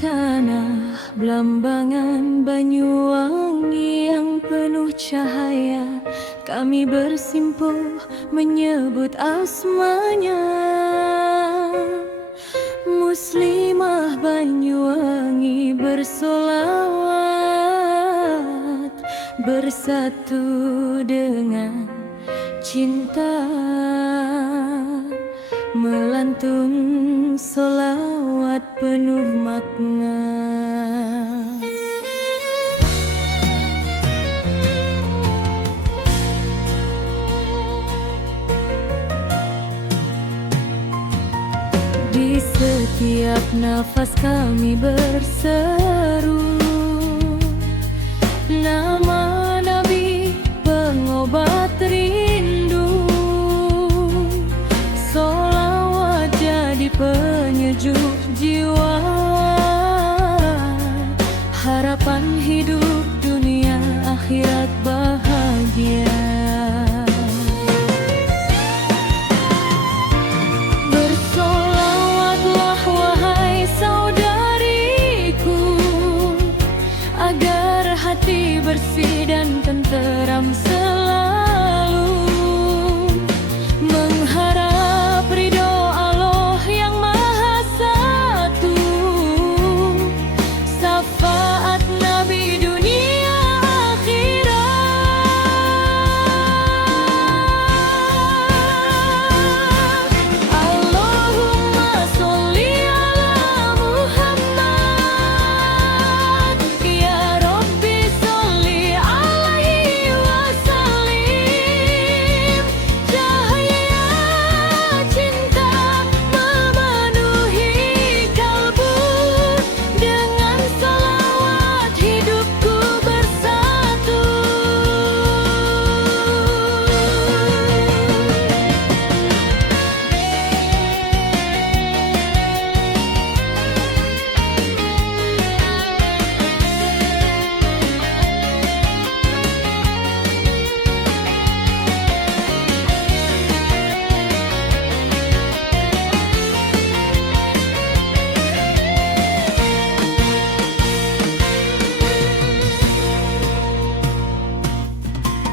tanah Blambangan Banyuwangi yang penuh cahaya, kami bersimpuh menyebut asmanya. Muslimah Banyuwangi bersolawat, bersatu dengan cinta, melantun solawat penuh makna. Di setiap nafas kami berseru nama Nabi pengobat rindu, solawat jadi penyejuk jiwa, harapan hidup dunia akhirat bahagia. Bersolawatlah wahai saudariku, agar hati bersih dan tenteram selalu, mengharap ridho Allah yang Maha Satu, syafaat Nabi dunia akhirat. Allahumma sholli ala Muhammad, ya Rabbi sholli alaihi wasallim. Cahaya cinta memenuhi kalbu, dengan salawat hidupku bersatu.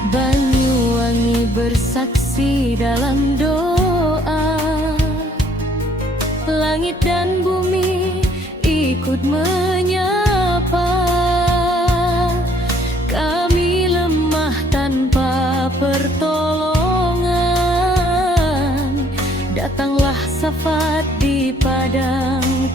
Banyuwangi bersaksi dalam doa, langit dan bumi ikut menyapa. Kami lemah tanpa pertolongan, datanglah syafaat di padang